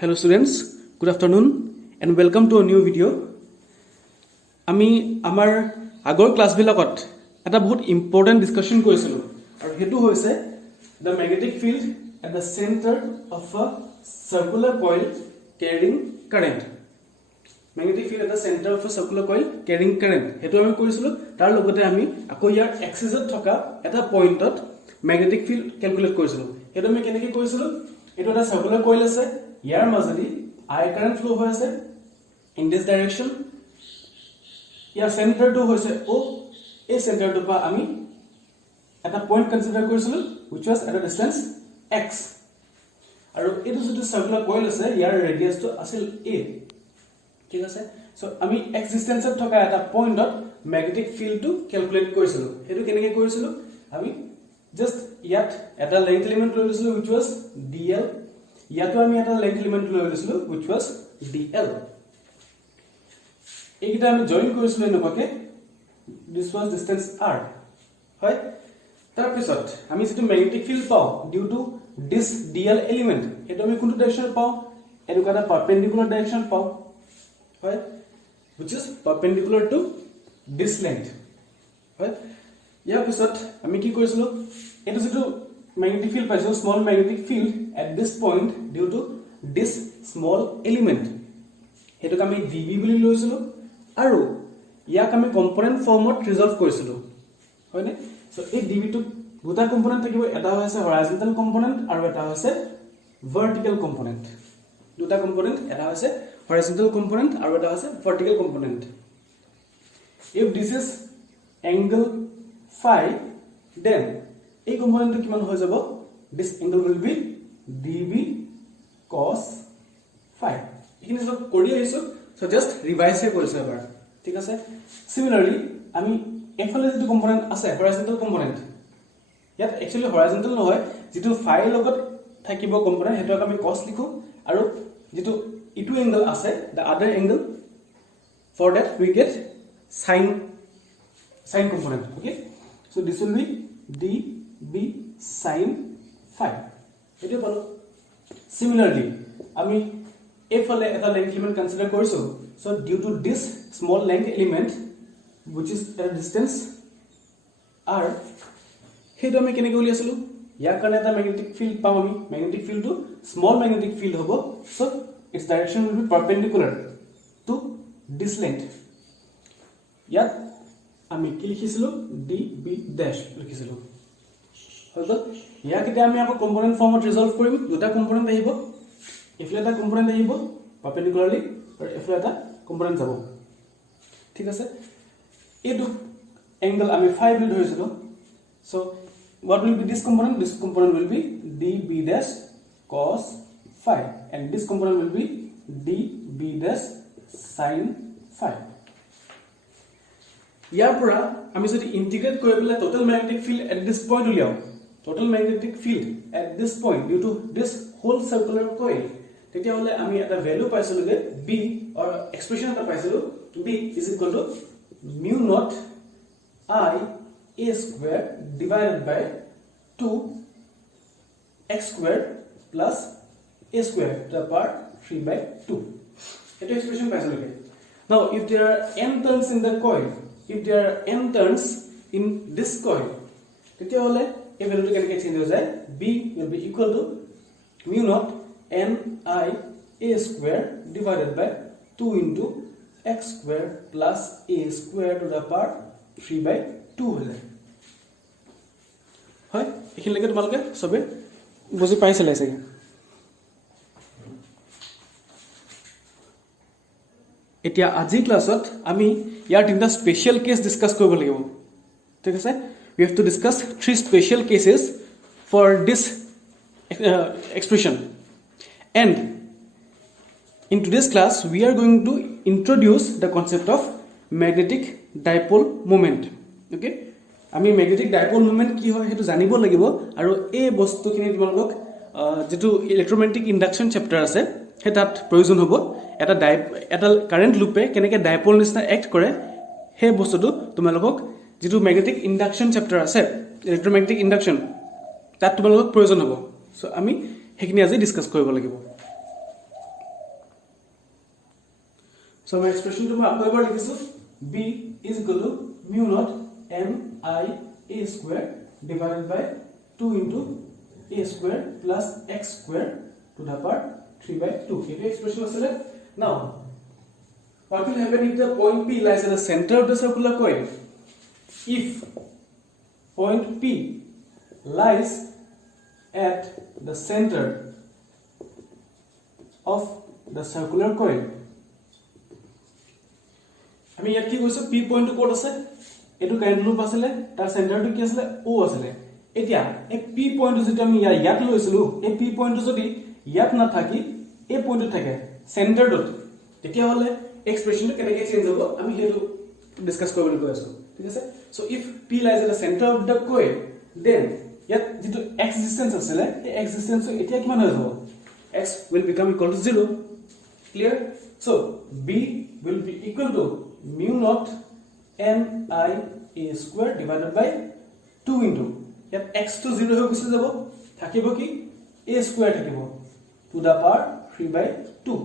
Hello students, good afternoon and welcome to a new video. আমি আমাৰ আগৰ ক্লাছবিলাকত এটা বহুত ইম্পৰ্টেণ্ট ডিছকাশ্যন কৰিছিলোঁ আৰু সেইটো হৈছে the magnetic field at the center of a circular coil carrying current. Magnetic field at the center of a circular coil carrying current. সেইটো আমি কৰিছিলোঁ তাৰ লগতে আমি আকৌ ইয়াৰ এক্সিছত থকা এটা পইণ্টত magnetic field ক্যালকুলেট কৰিছিলোঁ। সেইটো আমি কেনেকৈ কৰিছিলোঁ? এইটো এটা circular coil আছে, ইয়াৰ মাজেদি I current flow হৈ আছে in this direction. ইয়াৰ চেণ্টাৰটো হৈছে O, এই চেণ্টাৰটো পৰা আমি এটা পইণ্ট কনসিডাৰ কৰিছিলোঁ which was at a distance x. আৰু এইটো যেটো সাৰ্কুলাৰ কইল আছে ইয়াৰ ৰেডিয়াসটো আছিল a, ঠিক আছে। সো আমি x ডিসটেন্সত থকা এটা পইণ্টত ম্যাগনেটিক ফিল্ডটো ক্যালকুলেট কৰিছিলোঁ। হেতু কেনেকৈ কৰিছিলোঁ? আমি জাস্ট ইয়াত এটা লেংথ এলিমেন্ট লৈ লৈছিলোঁ which was dl, ইয়াতো আমি এটা লেংথ এলিমেন্ট লৈ লৈছিলোঁ which was dl। এইটা আমি জয়েন কৰিছিলোঁ এনেকুৱাকে, this was distance r, হয়। তাৰ পিছত আমি যেটো ম্যাগনেটিক ফিল্ড পাও due to this dl element, এটা আমি কোনটো ডাইৰেকশন পাও? এনেকুৱা এটা পাৰপেন্ডিকুলাৰ ডাইৰেকশন পাও, হয়, which is perpendicular to this length, হয়। ইয়াৰ পিছত আমি কি কৰিছিলোঁ? এটো যেটো magnetic field পাইছো, small magnetic field at this point due to this small element, Hetuk আমি dv বুলি লৈছিলো আৰু ইয়াক আমি কম্পোনেন্ট ফৰ্মত ৰিজলভ কৰিছিলো, হয়নে? সো এই dv টু দুটা কম্পোনেন্ট থাকিব, এটা হৈছে হৰাইজন্টাল কম্পোনেন্ট আৰু এটা হৈছে ভাৰ্টিকেল কম্পোনেন্ট। দুটা কম্পোনেন্ট, এটা হৈছে হৰাইজন্টাল কম্পোনেন্ট আৰু এটা হৈছে vertical component. if this is angle phi, then এই কম্পোনেন্টটো কিমান হৈ যাব? this angle will be dv cos phi। এখিনি সব কৰি আহিছো, সো জাস্ট ৰিভাইজ হে কৰিছো এবাৰ, ঠিক আছে। সিমিলাৰলি আমি এফালে যেটো কম্পোনেন্ট আছে হৰাইজন্টাল কম্পোনেন্ট, ইয়াত একচুয়ালি হৰাইজন্টাল নহয়, যেটো ফাই লগত থাকিব কম্পোনেন্ট হেতুক আমি cos লিখো আৰু যেটো ইটো এংগল আছে the other angle, for that we get sin component, okay। so this will be db sin phi, এটো পালো। similarly আমি এফালে এটা লেংথ এলিমেন্ট কনসিডার কৰিছো, so due to this small length element which is at a distance r, হেতু আমি কেনেকৈ উলিয়াইছিলো? ইয়াৰ কাৰণে এটা ম্যাগনেটিক ফিল্ড পাম আমি, ম্যাগনেটিক ফিল্ডটো স্মল ম্যাগনেটিক ফিল্ড হ'ব, so its direction will be perpendicular to this length। ইয়াত আমি কি লিখিছিলো? db dash লিখিছিলো, হয়তো। ইয়াক এতিয়া আমি আকৌ কম্পোনেন্ট ফৰ্মত ৰিজলভ কৰিম। দুটা কম্পোনেন্ট আহিব, এফালে এটা কম্পোনেন্ট আহিব পাৰপেন্ডিকুলাৰলি আৰু এফালে এটা কম্পোনেন্ট যাব, ঠিক আছে। এইটো এংগল আমি phi বুলি ধৰিছিলো, so what will be this component? This component will be db dash cos phi and this component will be db dash sin phi। ইয়াৰ পৰা আমি যদি ইন্টিগ্ৰেট কৰি পেলাই total magnetic field at this point উলিয়াও, total magnetic field at this point due to this whole circular coil, তেতিয়া হলে আমি এটা ভ্যালু পাইছিলো যে b অর এক্সপ্রেশন এটা পাইছিলো b is equal to mu naught I a square divided by 2 x square plus a square to the power 3 by 2, এটা expression পাইছিলো। now if there are n turns in the coil, if there are n turns in this coil, তেতিয়া হলে এই ভ্যালুটো কেনেকৈ change হৈ যায়? b will be equal to mu naught n I a square divided by 2 into x square plus a square to the power 3 by 2 হৈ যায়, হয়। এখিনিলৈকে তোমালোকে সবে বুজি পাইছিলে চাগে। এতিয়া আজি ক্লাছত আমি ইয়াৰ তিনটা স্পেশাল কেস ডিসকাস কৰিব লাগিব, ঠিক আছে। we have to discuss 3 special cases for this expression, and in today's class we are going to introduce the concept of magnetic dipole moment, okay। আমি ম্যাগনেটিক ডাইপোল মোমেন্ট কি হয় হেতু জানিব লাগিব আৰু এই বস্তুখিনি তোমালোকক যেটো ইলেক্ট্ৰোম্যাগনেটিক ইন্ডাকশন চ্যাপ্টাৰ আছে হেতাত প্ৰয়োজন হ'ব। এটা কাৰেন্ট লুপে কেনেকৈ ডাইপোল নিচিনা এক্ট কৰে সেই বস্তুটো তোমালোকক যেটো ম্যাগনেটিক ইন্ডাকশন চ্যাপ্টাৰ আছে, ইলেক্ট্ৰোম্যাগনেটিক ইন্ডাকশন, তাত তোমালোকক প্ৰয়োজন হ'ব। সো আমি হেখিনি আজি ডিসকাস কৰিব লাগিব। So my expression to my ever liখিছো b is equal to mu naught n I a square divided by 2 into a square plus x square to the power 3 by 2. It expression was there. Now, what will happen if the point P lies at the center of the circular coil? If point P lies at the center of the circular coil, আমি ইয়াত কি কৈছো P পইণ্টটো ক'ত আছে এটো current loop আছিলে তাৰ সেন্টাৰটো কি আছিলে O আছিলে এতিয়া এই P পইণ্টটো যেটা আমি ইয়াত লৈছিলো এই P পইণ্টটো যদি ইয়াত না থাকি এই পইণ্টটো থাকে সেন্টাৰটোত তেতিয়া হলে এক্সপ্ৰেশনটো কেনেকৈ চেঞ্জ হ'ব আমি হেতু ডিসকাস কৰিবলৈ গৈ আছো ঠিক আছে so if P lies at the center of the coil then ইয়াত যেটো x distance আছিলে এই x distance এতিয়া কিমান হৈ যাব x will become equal to 0 clear so B will be equal to mu naught n I a square divided by 2 into ইয়াত x to 0 হৈ গুছি যাব থাকিব কি a square থাকিব to the power 3 by 2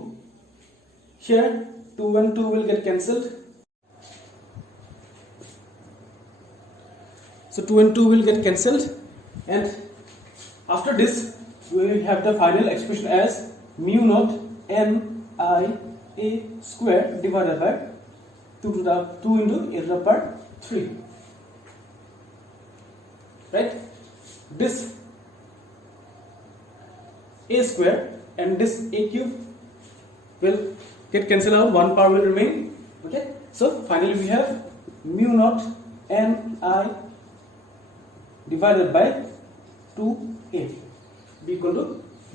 here 2 and 2 will get cancelled so 2 and 2 will get cancelled and after this we will have the final expression as mu naught n I a square divided by 2 to the 2 into a to the power 3 right this a square and this a cube will get cancelled out one power will remain okay so finally we have mu naught n I divided by 2a be equal to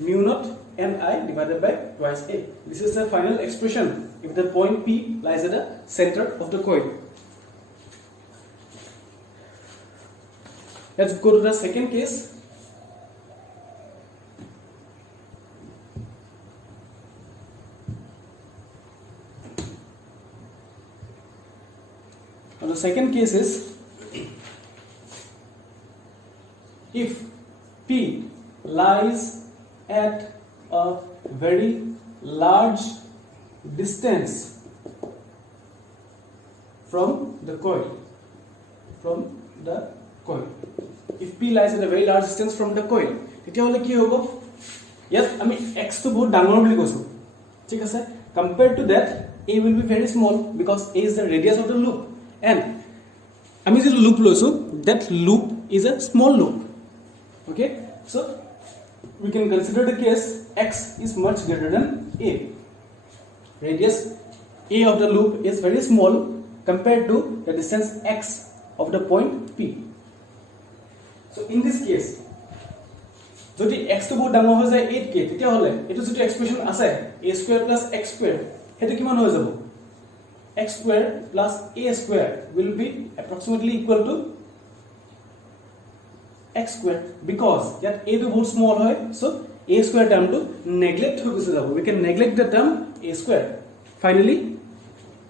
mu naught n I divided by twice a this is the final expression if the point P lies at the center of the coil. Let's go to the second case. Now the second case is if P lies at a very large distance from the coil if P lies at a very large distance from the coil তেতিয়া হলে কি হ'ব ইয়াত আমি x to বহুত ডাঙৰ বুলি কৈছো ঠিক আছে compared to that a will be very small because a is the radius of the loop and আমি যে loop লৈছো that loop is a small loop okay so we can consider the case x is much greater than a radius a of the loop is very small compared to the distance x of the point P so in this case যদি x to বহুত ডাঙৰ হৈ যায় 8k তেতিয়া হলে এটো যেটো expression আছে a square plus x square হেতু কিমান হৈ যাব x square plus a square will be approximately equal to x square because yet a to बहुत small hoy so a square term to neglect ho gusi jabo we can neglect the term a square finally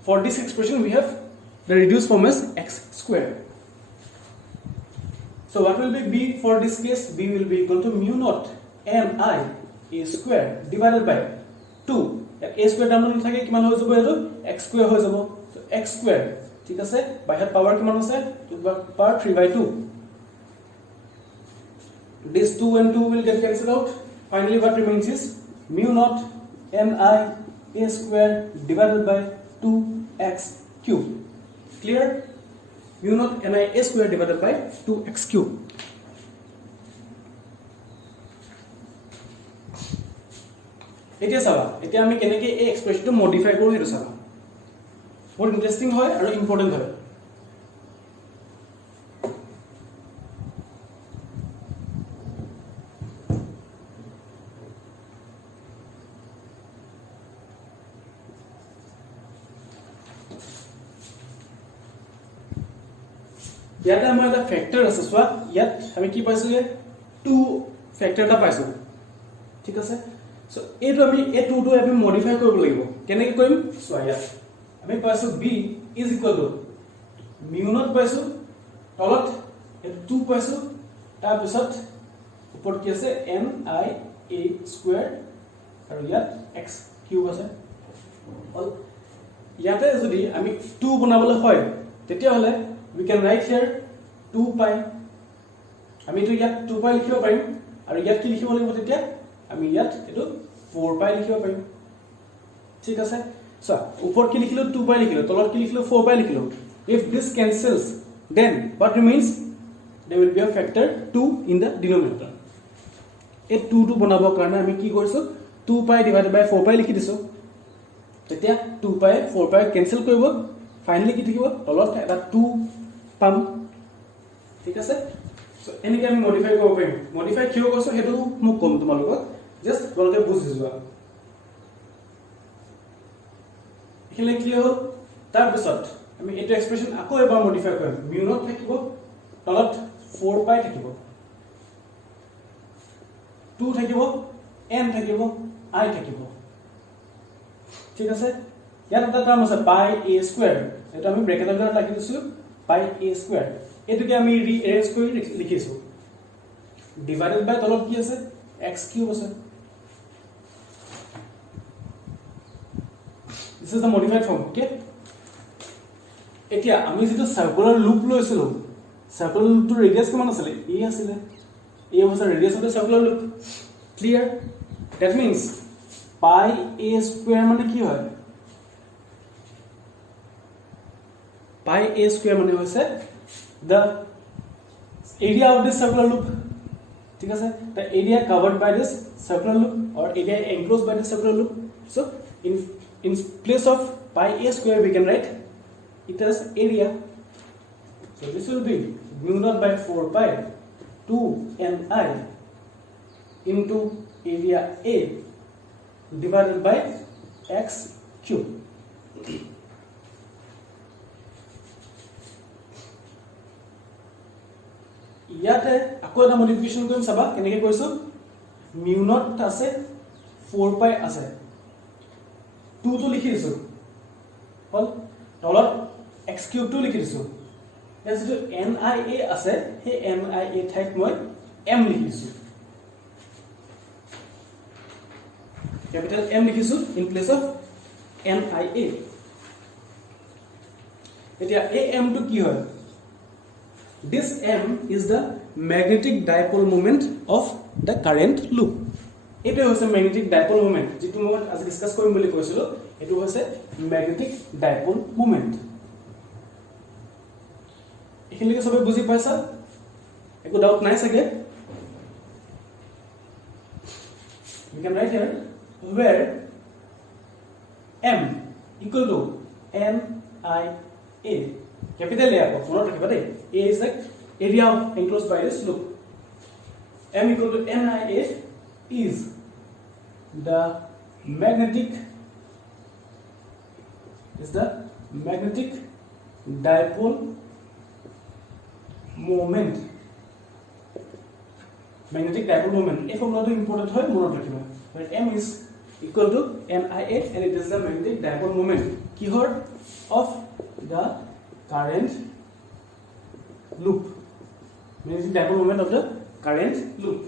for this expression we have the reduced form as x square so what will be b for this case b will be equal to mu naught n I a square divided by 2 a square term to thake kiman ho jabo eto x square ho jabo so x square ঠিক আছে বাহিৰ power কিমান আছে to the power 3 by 2 this 2 and 2 will get cancelled out finally what remains is mu naught n I a square divided by 2x cube clear mu naught n I a square divided by 2x cube এতিয়া চাবা এতিয়া আমি কেনেকৈ এই এক্সপ্ৰেশনটো modify কৰো হেতু চাবা বহুত ইন্টাৰেস্টিং হয় আৰু ইম্পৰ্টেন্ট হয় ইয়াতে আমাৰ এটা ফ্যাক্টৰ আছে সোৱা ইয়াত আমি কি পাইছো যে 2 ফ্যাক্টৰ এটা পাইছো ঠিক আছে সো এইটো আমি এই 2 টো আমি মডিফাই কৰিব লাগিব কেনেকৈ কৰিম সোৱা ইয়াত আমি পাইছো b is equal to mu naught পাইছো তলত এটো 2 পাইছো তাৰ পিছত ওপৰত কি আছে n I a square আৰু ইয়াত x কিউব আছে অল ইয়াতে যদি আমি 2 বনাবলৈ হয় তেতিয়া হলে we can write here 2 pi আমি তো ইয়াত 2 pi লিখিব পাৰিম আৰু ইয়াত কি লিখিব লাগিব তেতিয়া আমি ইয়াত এটো 4 pi লিখিব পাৰিম ঠিক আছে সো ওপৰত কি লিখিলো 2 pi লিখিলো তলত কি লিখিলো 4 pi লিখিলো if this cancels then what remains there will be a factor 2 in the denominator এই 2 টো বনাবৰ কাৰণে আমি কি কৰিছো 2 pi divided by 4 pi লিখি দিছো তেতিয়া 2 pi 4 pi cancel কৰিব ফাইনালি কি থাকিব তলত এটা 2 পাম ঠিক আছে সো এনেকে আমি মডিফাই কৰিব পাৰিম মডিফাই কিয় কৰিছো হেতু মোক কম তোমালোকক জাস্ট তোমালোকে বুজি যোৱা এখানে ক্লিয়াৰ হ'ল তাৰ পিছত আমি এটো এক্সপ্ৰেছন আকৌ এবাৰ মডিফাই কৰিম মিউ নট থাকিব তলত 4 pi থাকিব 2 থাকিব n থাকিব i থাকিব ঠিক আছে ইয়াত এটা টার্ম আছে pi a স্কয়ার এটা আমি ব্ৰ্যাকেটৰ ভিতৰত ৰাখি দিছো pi a স্কয়াৰ এটোকে আমি ৰিএৰেঞ্জ কৰি লিখিছো ডিভাইডেড বাই তলত কি আছে x কিউব আছে this is the modified form okay এতিয়া আমি যেটো সার্কুলার লুপ লৈছিলো সার্কুলার লুপটো ৰেডিয়াস কিমান আছিল a আছিল a was the radius of the circular loop clear that means pi a square মানে কি হয় pi a square মানে হৈছে the area of this circular loop ঠিক আছে the area covered by this circular loop or area enclosed by this circular loop so in place of pi a square we can write it as area so this will be mu naught by 4 pi 2 ni into area a divided by x cube ইয়াতে আকৌ এটা modification কৰিম চাবা কেনেকৈ কৰিছো mu not আছে 4 pi আছে 2 তো লিখি দিছো হল তলত x কিউব তো লিখি দিছো এজ যেটো nia আছে হে nia ঠাইত মই m লিখিছো capital M লিখিছো in place of nia এতিয়া এই m to কি হয় this m is the magnetic dipole moment of the current loop এটা হৈছে magnetic dipole moment যেটো মই আজি ডিসকাস কৰিম বুলি কৈছিলো এটো হৈছে magnetic dipole moment এখিনিকে সবে বুজি পাইছা একো ডাউট নাই সাগে we can write here where m equal to nia capital A को मনত ৰাখিবা দেই a is the area of enclosed by this loop m equal to nia is the magnetic dipole moment magnetic dipole moment এই ফর্মুলাটো important হয় মনত ৰাখিবা where m is equal to nia and it is the magnetic dipole moment কিহৰ of the current loop magnetic dipole moment of the current loop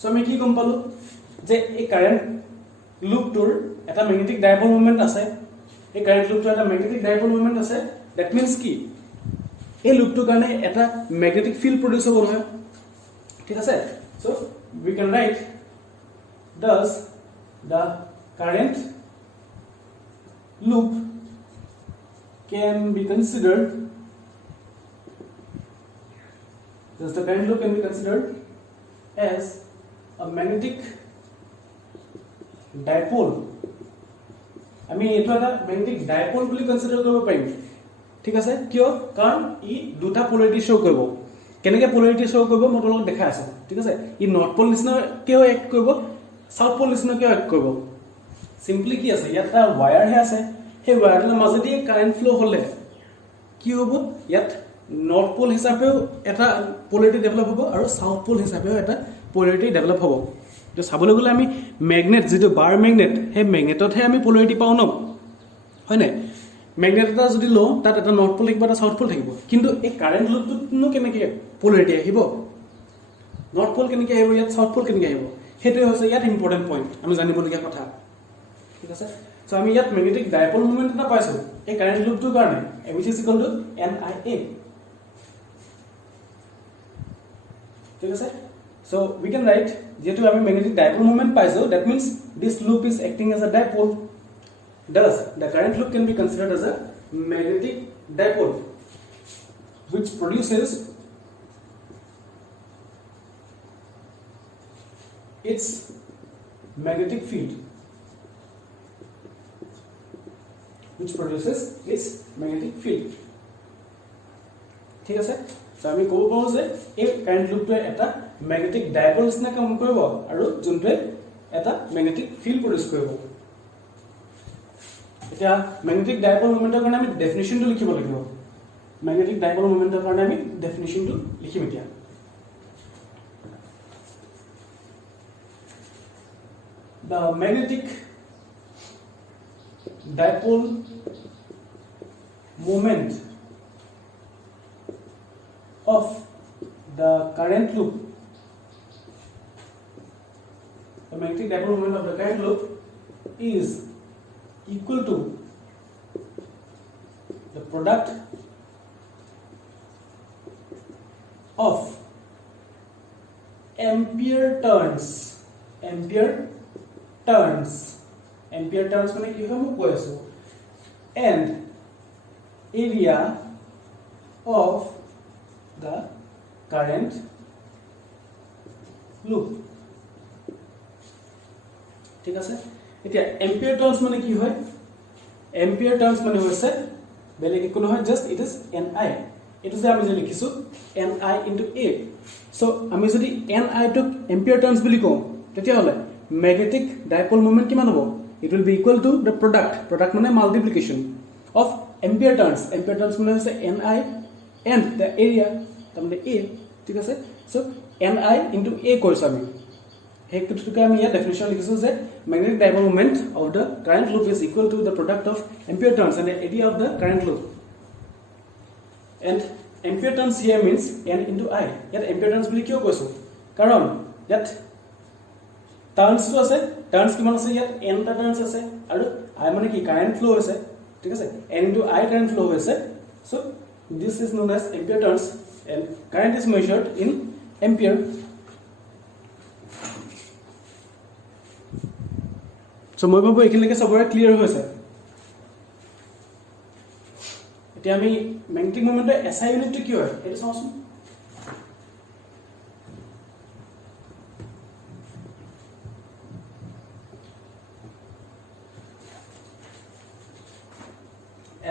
so আমি কি গম পালো যে এই কারেন্ট লুপটোৰ এটা ম্যাগনেটিক ডাইপোল মোমেন্ট আছে এই কাৰেন্ট লুপটোৰ এটা ম্যাগনেটিক ডাইপোল মোমেন্ট আছে দ্যাট মিন্স কি এই লুপটোৰ কাৰণে এটা ম্যাগনেটিক ফিল্ড প্ৰডিউস হ'ব নহয় ঠিক আছে so we can write thus the current loop can be considered as a magnetic dipole আমি এটো এটা ম্যাগনেটিক ডাইপোল বুলি কনসিডার কৰিব পাৰিম ঠিক আছে কিয় কাৰণ ই দুটা পোলাৰিটি শো কৰিব কেনেকৈ পোলাৰিটি শো কৰিব মই তোমাক দেখাই আছো ঠিক আছে ই নৰ্থ পোল নিচিনা কিয় এক কৰিব সাউথ পোল নিচিনা কিয় এক কৰিব সিম্পলি কি আছে ইয়াত এটা ওয়্যাৰ হে আছে হে ওয়্যাৰৰ মাজেদি কাৰেন্ট ফ্লো হলে কি হ'ব ইয়াত নৰ্থ পোল হিচাপেও এটা পোলাৰিটি ডেভেলপ হ'ব আৰু সাউথ পোল হিচাপেও এটা পোলাৰিটি ডেভেলপ হ'ব তো চাবলৈ গলে আমি ম্যাগনেট যেটো বাৰ ম্যাগনেট হে ম্যাগনেটতহে আমি পোলাৰিটি পাও ন হয় নাই ম্যাগনেট এটা যদি লো তাত এটা নৰ্থ পোল থাকিব এটা সাউথ পোল থাকিব কিন্তু এই কাৰেন্ট লুপটো কেনেকৈ পোলাৰিটি আহিব নৰ্থ পোল কেনেকৈ আহিব ইয়াত সাউথ পোল কেনেকৈ আহিব হেতু হৈছে ইয়াত ইম্পৰ্টেন্ট পইণ্ট আমি জানিবলগীয়া কথা ঠিক আছে সো আমি ইয়াত ম্যাগনেটিক ডাইপোল মোমেন্ট এটা পাইছো এই কারেন্ট লুপটোৰ কাৰণে which is equal to NIA ঠিক আছে so we can write যেহেতু আমি ম্যাগনেটিক ডাইপোল মোমেন্ট পাইছো that means this loop is acting as a dipole thus the current loop can be considered as a magnetic dipole which produces its magnetic field ঠিক আছে so আমি কব পাৰো যে এই কাৰেন্ট লুপটোৱে এটা ম্যাগনেটিক ডাইপোল নিচিনা কাম কৰিব আৰু যোনটোৱে এটা ম্যাগনেটিক ফিল্ড প্ৰডিউস কৰিব এতিয়া ম্যাগনেটিক ডাইপোল মোমেন্টৰ কাৰণে আমি ডেফিনিশনটো লিখিব লাগিব ম্যাগনেটিক ডাইপোল মোমেন্টৰ কাৰণে আমি ডেফিনিশনটো লিখিম এতিয়া the magnetic dipole moment of the current loop is equal to the product of ampere turns মানে কি হয় মই কৈ আছো and area of the current loop ঠিক আছে এতিয়া ampere turns মানে কি হয় ampere turns মানে হৈছে বেলেগ একো নহয় জাস্ট ইট ইজ ni এটো যে আমি যে লিখিছো ni into a সো আমি যদি ni টো ampere turns বুলি কওঁ তেতিয়া হলে magnetic dipole moment কিমান হ'ব it will be equal to the product মানে multiplication of ampere turns মানে হৈছে ni and the area তাৰমানে a ঠিক আছে so ni into a কৈছো আমি হেইটোকে আমি ইয়াত ডেফিনিশন লিখিছো যে magnetic dipole moment of the current loop is equal to the product of ampere turns and the area of the current loop and ampere turns here means n into I ইয়াত ampere turns বুলি কিয় কৈছো কাৰণ ইয়াত টাৰ্নস তো আছে টাৰ্নস কিমান আছে ইয়াত n টা টাৰ্নস আছে আৰু I মানে কি কারেন্ট ফ্লো হৈছে ঠিক আছে n into I current flow হৈছে so this is known as ampere turns and current is measured in ampere so মই ভাবো এখিলৈকে সবৰে ক্লিয়াৰ হৈছে এতিয়া আমি ম্যাগনেটিক মোমেন্টৰ SI ইউনিটটো কি হয় এটা চাওঁচোন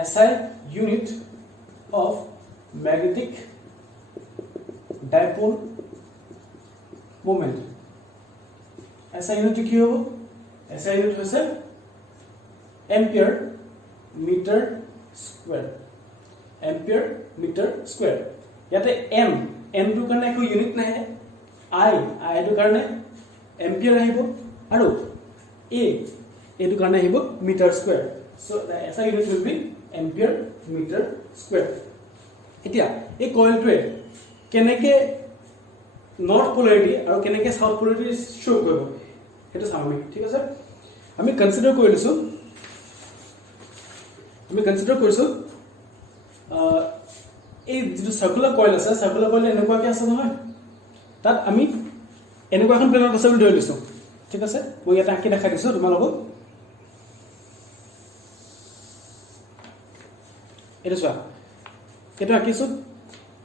SI unit of magnetic dipole moment SI unit কি হ'ব SI unit হৈছে ampere meter square ইয়াতে n টো কাৰণে একো ইউনিট নাই I টো কাৰণে ampere আহিব আৰু a টো কাৰণে আহিব meter square so the SI unit will be ampere meter square এতিয়া এই কয়েলটোৱে কেনেকে নৰ্থ পোলাৰিটি আৰু কেনেকে সাউথ পোলাৰিটি শো কৰিব এটা চামি ঠিক আছে আমি কনসিডাৰ কৰিছো এই যেটো সাৰ্কুলাৰ কয়েল আছে সাৰ্কুলাৰ কয়েল এনেকুৱাকে আছে নহয় তাত আমি এনেকুৱা এখন প্লেনত আছে বুলি ধৰি লৈছো ঠিক আছে মই এটা আঁকি দেখাই দিছো তোমালোকক এটা চোৱা এটা আঁকিছো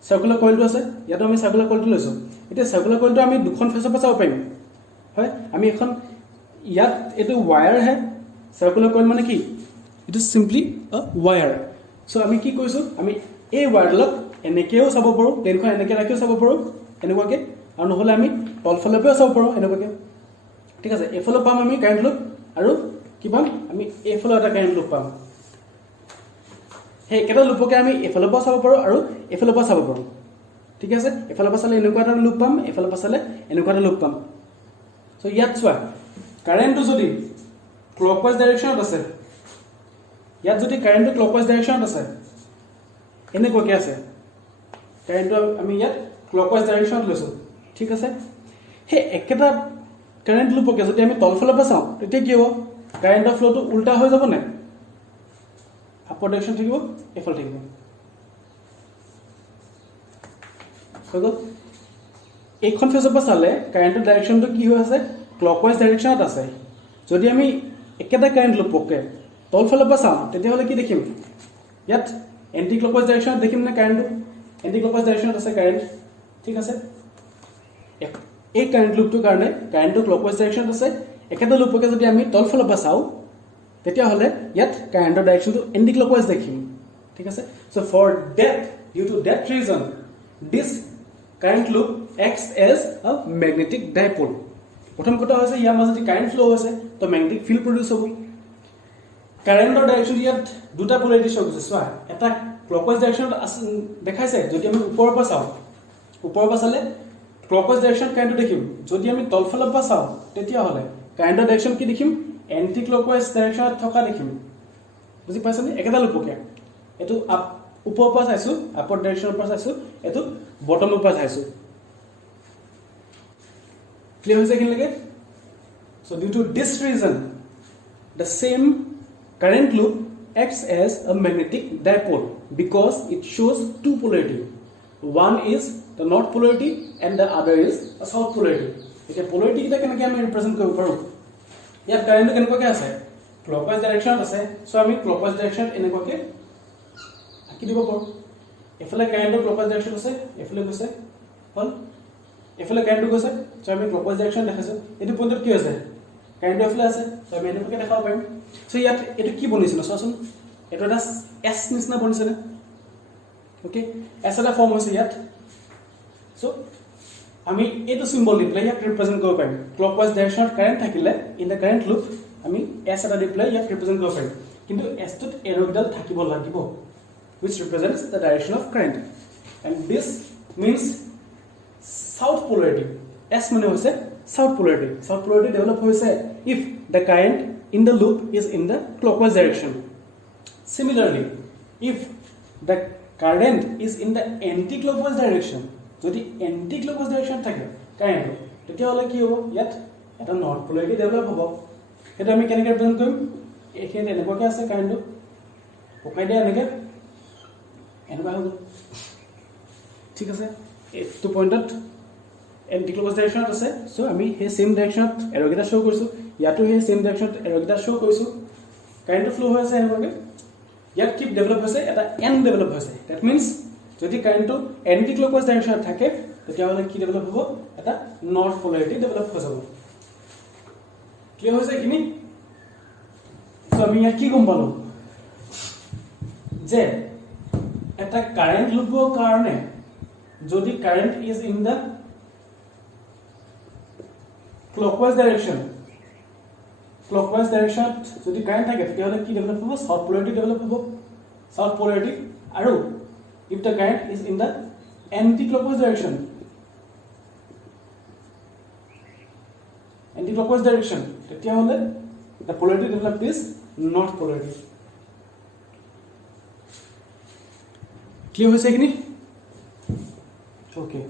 সাৰ্কুলাৰ কয়েলটো আছে ইয়াত আমি সাৰ্কুলাৰ কয়েলটো লৈছো এটা সাৰ্কুলাৰ কয়েলটো আমি দুখন ফেসৰ পৰা চাব পাৰিম হয় আমি এখন ইয়াত এটো ওয়্যাৰ হে সাৰ্কুলাৰ কয়েল মানে কি ইট ইজ সিম্পলি আ ওয়্যাৰ সো আমি কি কৈছো আমি এই ওয়্যাৰলক এনেকেও চাব পাৰো প্লেনখন এনেকে ৰাখিও চাব পাৰো এনেকুৱাকে আৰু নহলে আমি তলফালেও চাব পাৰো এনেকুৱাকে ঠিক আছে এফালে পাম আমি কাৰেন্ট লুপ আৰু কি পাম আমি এফালে এটা কাৰেন্ট লুপ পাম হে কেটা লুপকে আমি এফালে পৰা চাব পাৰো আৰু এফালে পৰা চাব পাৰো ঠিক আছে এফালে পৰা চালে এনেকুৱা এটা লুপ পাম এফালে পৰা চালে এনেকুৱা এটা লুপ পাম সো ইয়াত চোৱা কাৰেন্টটো যদি ক্লকৱাইজ ডাইৰেকশনত আছে ইয়াত যদি কাৰেন্টটো ক্লকৱাইজ ডাইৰেকশনত আছে এনেকুৱাকে আছে কাৰেন্টটো আমি ইয়াত ক্লকৱাইজ ডাইৰেকশনত লৈছো ঠিক আছে হে একেটা কাৰেন্ট লুপকে যদি আমি তলফালৰ পৰা চাওঁ তেতিয়া কি হ'ব কাৰেন্টৰ ফ্লোটো উল্টা হৈ যাব না আপৰ ডাইৰেকশন থাকিব এফাল থাকিব কইগো এইখন ফেজৰ পৰা চালে কাৰেন্টৰ ডাইৰেকশনটো কি হৈ আছে ক্লকৱাইজ ডাইৰেকশনত আছে যদি আমি একেটা কাৰেন্ট লুপকে তলফালৰ পৰা চাওঁ তেতিয়া হলে কি দেখিম ইয়াত এন্টি ক্লকৱাইজ ডাইৰেকশনত দেখিম না কাৰেন্টটো এন্টি ক্লকৱাইজ ডাইৰেকশনত আছে কাৰেন্ট ঠিক আছে এই কাৰেন্ট লুপটোৰ কাৰণে কাৰেন্টটো ক্লকৱাইজ ডাইৰেকশনত আছে একেটা লুপকে যদি আমি তলফালৰ পৰা চাওঁ তেতিয়া হলে ইয়াত কাৰেন্টৰ ডাইৰেকশনটো এন্টি ক্লকৱাইজ দেখিম ঠিক আছে so for that due to that reason this current loop acts as a magnetic dipole প্ৰথম কথা হৈছে ইয়াৰ মাজতে কাৰেন্ট ফ্লো হৈছে তো ম্যাগনেটিক ফিল্ড প্ৰডিউস হ'ব কাৰেন্টৰ ডাইৰেকশন ইয়াত দুটা পোলাৰিটি শো হৈছে সোৱা এটা ক্লকৱাইজ ডাইৰেকশনত দেখাইছে যদি আমি ওপৰৰ পৰা চাওঁ ওপৰৰ পৰা চালে ক্লকৱাইজ ডাইৰেকশন কাৰেন্ট দেখিম যদি আমি তলফালৰ পৰা চাওঁ তেতিয়া হলে কাৰেন্টৰ ডাইৰেকশন কি দেখিম এন্টি ক্লকৱাইজ ডাইৰেকশনত থকা দেখিম বুজি পাইছনে একেটা লুপকে এটো আপ ওপৰৰ পৰা চাইছো আপৰ ডাইৰেকশনৰ পৰা চাইছো এটো বটমৰ পৰা চাইছো ক্লিয়াৰ হৈছে কি লাগে so due to this reason the same current loop acts as a magnetic dipole because it shows two polarity one is the north polarity and the other is a south polarity এটা polarity এটা কেনেকৈ আমি represent কৰিব পাৰো ইয়াত current কেনেকৈ আছে clockwise ডাইৰেকশনত আছে সো আমি ক্লকৱাইজ ডাইৰেকশন এনেকৈ আকি দিব পাৰো এফালে কাৰেন্ট ক্লকৱাইজ ডাইৰেকশন আছে এফালে গৈছে হল এফালে কাৰেন্ট গৈছে সো আমি ক্লকৱাইজ ডাইৰেকশন দেখাইছো এটো পইণ্টত কি আছে কাৰেন্ট এফালে আছে সো আমি এনেকৈ দেখাব পাৰিম সো ইয়াত এটো কি বনিছে না চাচোন এটো এটা এস নিচিনা বনিছে না ওকে এস এটা ফৰ্ম হৈছে ইয়াত সো আমি এটো সিম্বল দি প্লাই ইয়াক ৰিপ্ৰেজেন্ট কৰিব পাৰিম ক্লকৱাইজ ডাইৰেকশনত কাৰেন্ট থাকিলে ইন দা কাৰেন্ট লুপ আমি এস এটা দি প্লাই ইয়াক ৰিপ্ৰেজেন্ট কৰিব পাৰিম কিন্তু এস টোত এৰোগডাল থাকিব লাগিব which represents the direction of current and this means south polarity s mane hoise south polarity develop hoise if the current in the loop is in the clockwise direction similarly if the current is in the anti clockwise direction jodi anti clockwise direction thake current tetia hole ki hobo yat eta north polarity develop hobo eta ami keneke represent korim ekhene eneko ke ase current okai dia eneke এনেবা হ'ব ঠিক আছে এইটো পইণ্টত anti clockwise ডাইৰেকশনত আছে so আমি হে same ডাইৰেকশনত এৰোগেটা শো কৰিছো ইয়াতো হে সেম ডাইৰেকশনত এৰোগেটা শো কৰিছো কারেন্ট ফ্লো হৈ আছে এনেকৈ ইয়াত কি ডেভেলপ হৈছে এটা এন ডেভেলপ হৈছে দ্যাট মিন্স যদি কারেন্টটো এন্টি ক্লকৱাইজ ডাইৰেকশনত থাকে তেতিয়া হলে কি ডেভেলপ হ'ব এটা নৰ্থ পোলাৰিটি ডেভেলপ হৈ যাব ক্লিয়াৰ হৈছে কিনি সো আমি ইয়াত কি গম পালো যে এটা কারেন্ট লুপৰ কাৰণে যদি current is in the clockwise direction যদি কাৰেন্ট থাকে তেতিয়াহলে কি ডেভেলপ হ'ব সাউথ পোলাৰিটি ডেভেলপ হ'ব সাউথ পোলাৰিটি আৰু if the current is in the anticlockwise direction তেতিয়াহলে the polarity develop is north polarity clear হৈছে কিনি okay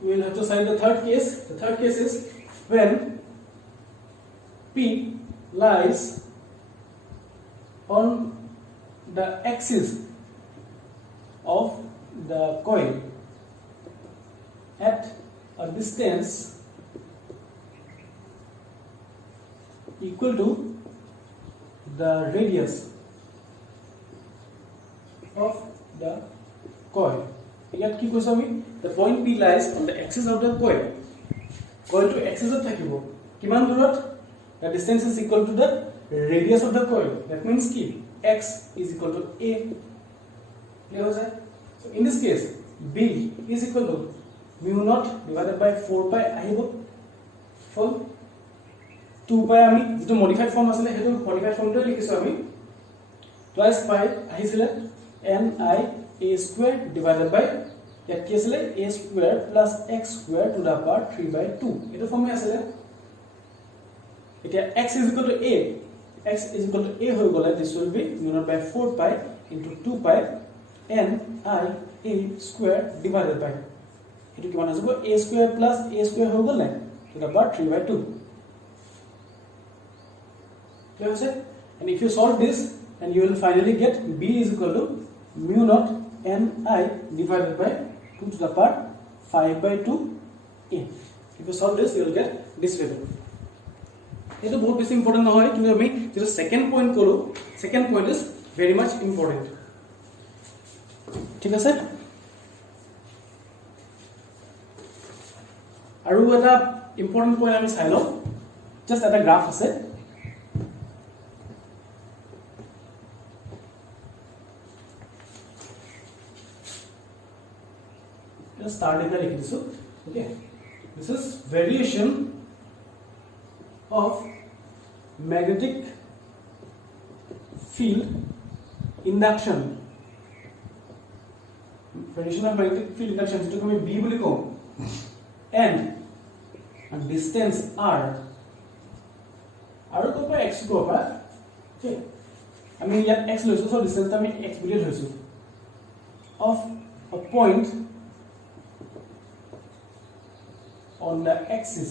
we will have to cite the third case is when p lies on the axis of the coil at a distance equal to the radius of the coil. Yet ki koise ami the point P lies on the axis of the coil. Coil to axis of thakibo kiman durot the distance is equal to the radius of the coil. That means ki x is equal to a. Clear hoise? So in this case B is equal to mu naught divided by 4 pi ahibo full 2 pi আমি যেটো modified form আছে হেতু modified ফর্মটো লিখিছো আমি twice পাই আহিছিলে n I a square divided by ইয়াত কি আছিল a square plus x square to the power 3/2 এটো ফর্মে আছিল এতিয়া x is equal to a x is equal to a হৈ গলে this will be mu naught by 4 pi into 2 pi n I a square divided by এটো কিমান হ'ব a square plus a square হৈ গলে to the power 3 by 2 clear আছে and if you solve this and you will finally get b is equal to mu naught n I divided by 2 to the power 5 by 2 a if you solve this you will get this value এটো বহুত বেছি important নহয় কিন্তু আমি যেটো second point কৰো second point is very mass important ঠিক আছে আৰু এটা ইম্পর্টেন্ট পয়েন্ট আমি চাই লও জাস্ট এটা গ্রাফ আছে just start it like this okay this is variation of magnetic field induction variation of magnetic field induction যেটো আমি b বুলি কও and distance r আৰু কোপা x কোপা ঠিক আমি ইয়াত x লৈছো so distance আমি x বুলি লৈছো of a point on the axis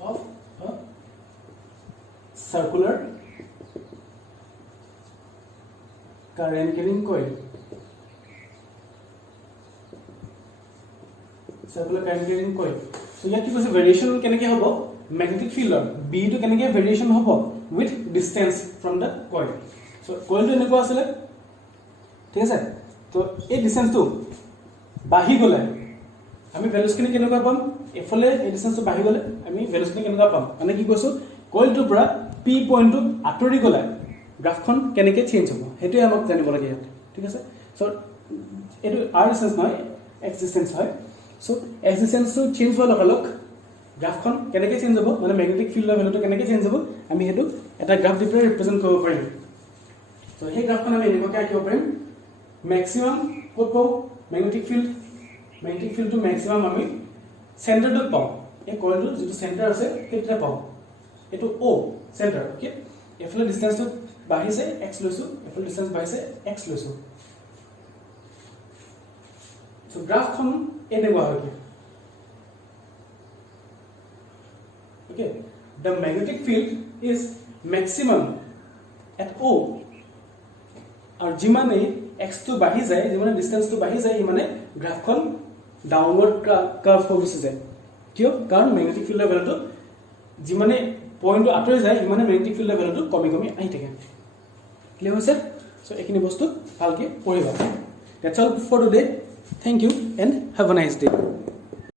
of a circular current carrying coil circular current carrying coil so here কি কৈছে variation কেনেকৈ হ'ব magnetic field b to কেনেকৈ variation হ'ব with distance from the coil so coil to এনেকুৱা আছিল ঠিক আছে তো এই distance to বাহি গলে আমি ভ্যালুজ কিনে কেনেকুৱা পাম এফলে এই ডিসটেন্সটো বাহি গলে আমি ভ্যালুজ কিনে কেনেকুৱা পাম মানে কি কৈছো কইলটোৰ পৰা পি পইণ্টটো আঁতৰি গলে গ্ৰাফখন কেনেকৈ চেঞ্জ হ'ব হেতুই আমাক জানিব লাগে ইয়াত ঠিক আছে সো এটো আৰ ডিসটেন্স নহয় এক্স ডিসটেন্স হয় সো এক্স ডিসটেন্সটো চেঞ্জ হোৱাৰ লগে লগে গ্ৰাফখন কেনেকৈ চেঞ্জ হ'ব মানে ম্যাগনেটিক ফিল্ডৰ ভ্যালুটো কেনেকৈ চেঞ্জ হ'ব আমি হেতু এটা গ্ৰাফ দি ৰিপ্ৰেজেন্ট কৰিব পাৰিম সো এই গ্ৰাফখন আমি এনেকৈ আঁকিব পাৰিম ম্যাক্সিমাম ক'ত পাও ম্যাগনেটিক field to maximum আমি center to পাও এই কইলটো যেটো সেন্টার আছে সেটা পাও এটো o সেন্টার ওকে এফলে ডিসটেন্স তো বাহিছে x লৈছো এফলে ডিসটেন্স বাহিছে x লৈছো সো গ্রাফখন এনেকুৱা হয় okay the magnetic field is maximum at o আৰু যিমানে x to বাহি যায় যিমানে ডিসটেন্স to বাহি যায় মানে গ্রাফখন ডাউনওয়ার্ড কার্ভ হৈ যায় কিয় কাৰণ ম্যাগনেটিক ফিল্ডৰ ভ্যালুটো যিমানে পয়েন্ট আঁতৰি যায় ইমানে ম্যাগনেটিক ফিল্ডৰ ভ্যালুটো কমি কমি আহি থাকে ক্লিয়াৰ হৈছে সো এইখিনি বস্তু ভালকে পঢ়িবা that's all for today thank you and have a nice day